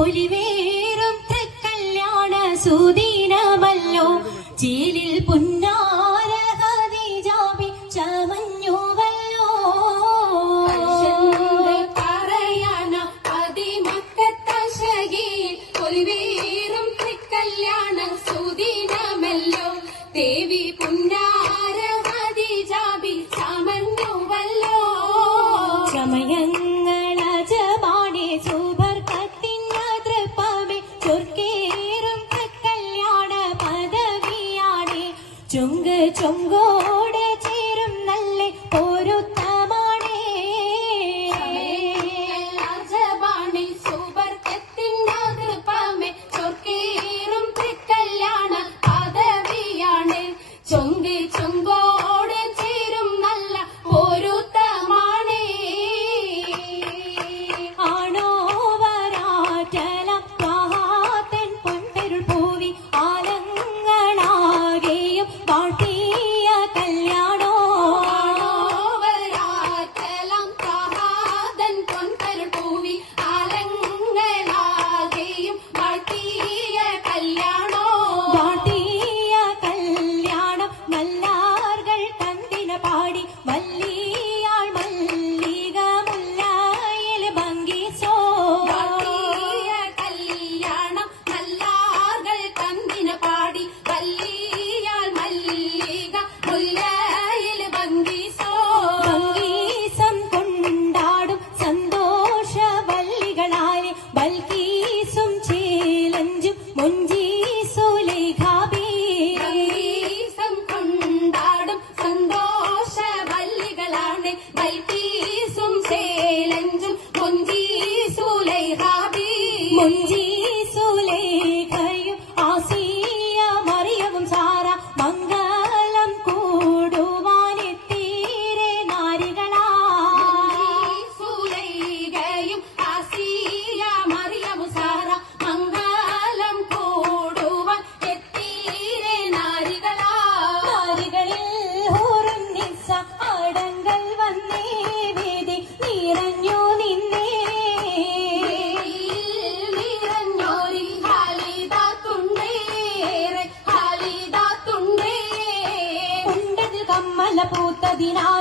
പുലിവേറും തൃക്കല്യാണ സുദീനമല്ലോ. ചേലിൽ പുന്നാര ഹദീജാബി ചമഞ്ഞുവല്ലോ. സുദീനമല്ലോ. ദേവി ചുങ്ക് ചുങ്കോട് ചേരും നല്ല ഓരോ so. Medina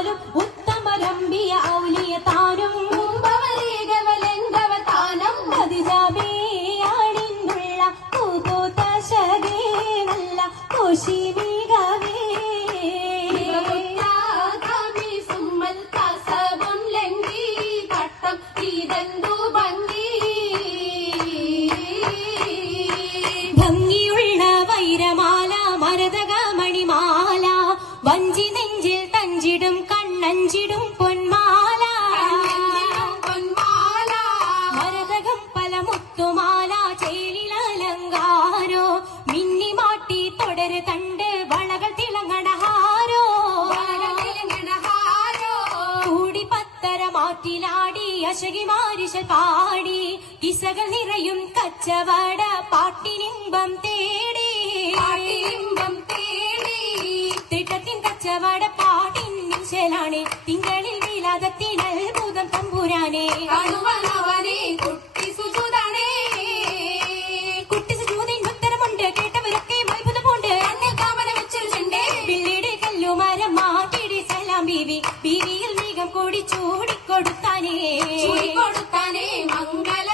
അശകിമാരിശ പാടി. പിസകൾ നിറയും കച്ചവട പാട്ടിനിമ്പം തേടി. പാട്ടിനിമ്പം തേടി. തിട്ടത്തിൻ കച്ചവട പാട്ടിൻ നിശലാണ് തിങ്കളിൽ വിലാതത്തിൻ അത്ഭുതം തമ്പുരാനെ. കാണുവാനവനെ കുട്ടി സുജൂതാണേ. കുട്ടി സുജൂതിൻ ഉത്തരമുണ്ട്. കേട്ടവരൊക്കെ അത്ഭുതമുണ്ട്. അന്ന് കാമന വെച്ചൊരു ചെണ്ടേ. പിള്ളയുടെ കല്ലുമരം മാറ്റിയുടെ സലാം ബീവി. ബീവിയിൽ കൊടി ചൂടിക്കൊടുത്താനേ. ചൂടിക്കൊടുത്താനേ മംഗള